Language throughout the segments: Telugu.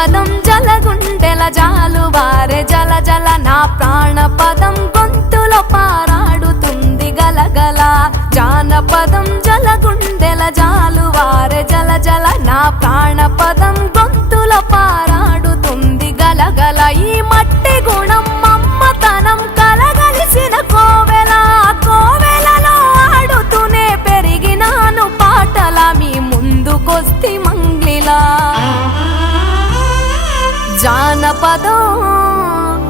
జానపదం జలగుండెల జాలువారే జల జల నా ప్రాణపదం గొంతులో పారాడుతుంది గలగల జానపదం జలగుండెల జాలువారే జల జల నా ప్రాణపదం గొంతులో పారాడుతుంది గలగల ఈ మట్టి గుణం మమ్మతనం కలగలిసిన కోవెల కోవెలలో ఆడుతూనే పెరిగినాను పాటల మీ ముందుకొస్తి మంగ్లిలా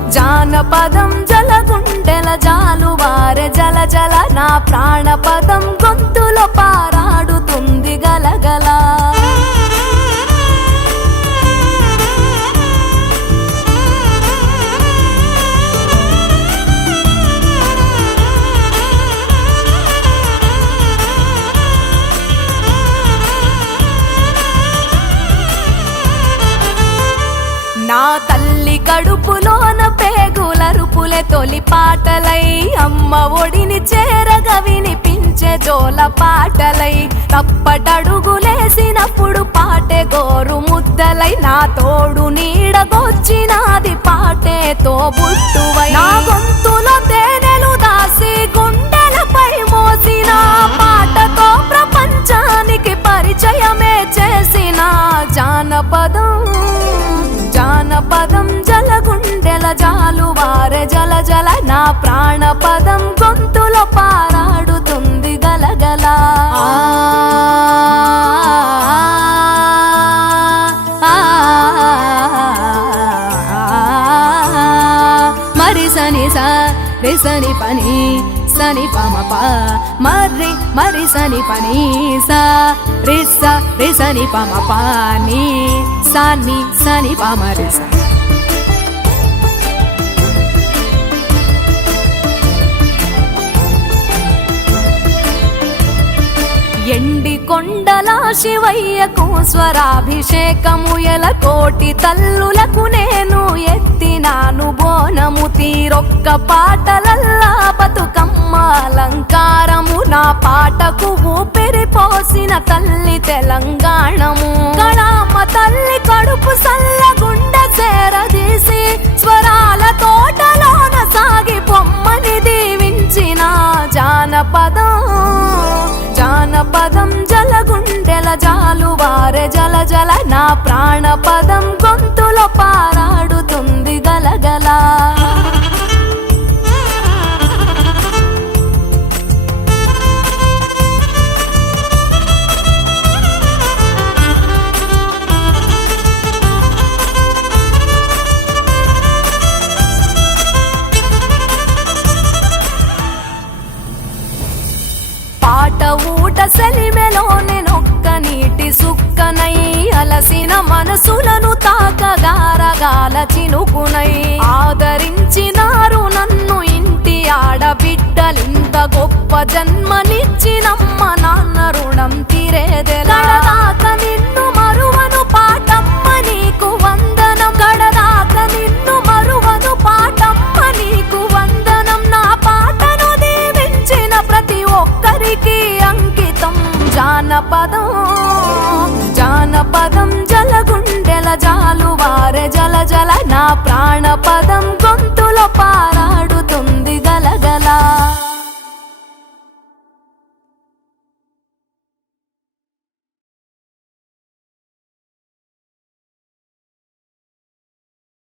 జానపదం జలగుండెల జాలువారే జల జల నా ప్రాణపదం గొంతులో పారాడుతుంది గలగల నా తల్లి కడుపులోన పేగులరుపులే తొలి పాటలై అమ్మ ఒడిని చేరగా వినిపించే జోల పాటలై తప్పటడుగులేసినప్పుడు పాటే గోరు ముద్దలై నా తోడు నీడగొచ్చినాది పాటేతో బుట్టువై నా గొంతులో తేనెలు దాసి గుండెలపై మోసిన పాటతో ప్రపంచానికి పరిచయమే చేసిన జానపదం జలగుండెల జాలువారే జల జల నా ప్రాణపదం గొంతులో పారాడుతుంది గలగల మరి సని స రి సని పని సని పమ ప మరి సని పని స రి సని పమ ప ని సని పమ రి స ఎండి కొండల శివయ్యకు స్వరాభిషేకము ఎలకోటి తల్లులకు నేను ఎత్తినాను బోనము తీరొక్క పాటలల్లా బతుకమ్మ అలంకారము నా పాటకు ఊపిరి పోసిన తల్లి తెలంగాణము కళామ తల్లి కడుపు సల్లగుండె చేరదీసి స్వరాల తోటలోన సాగి పొమ్మని దీవించిన జానపదం జలగుండెల జాలువారే జల జల నా ప్రాణపదం గొంతులో పారాడుతుంది గలగల పాట ఊట సెలిమెలోనే నొక్క నీటి సుక్కనై అలసిన మనసులను తాకగారగాల చినుకునై ఆదరించినారు నన్ను ఇంటి ఆడబిడ్డలింత గొప్ప జన్మనిచ్చినమ్మ నాన్న రుణం తీరేదెలాక నిన్ను మరువను పాటమ్మ నీకు వందనం గడదాక నిన్ను మరువను పాటమ్మ నీకు వందనం నా పాటను దీవించిన ప్రతి ఒక్కరికి అంకితం జానపదం జలగుండెల జాలువారే జల జల నా ప్రాణపదం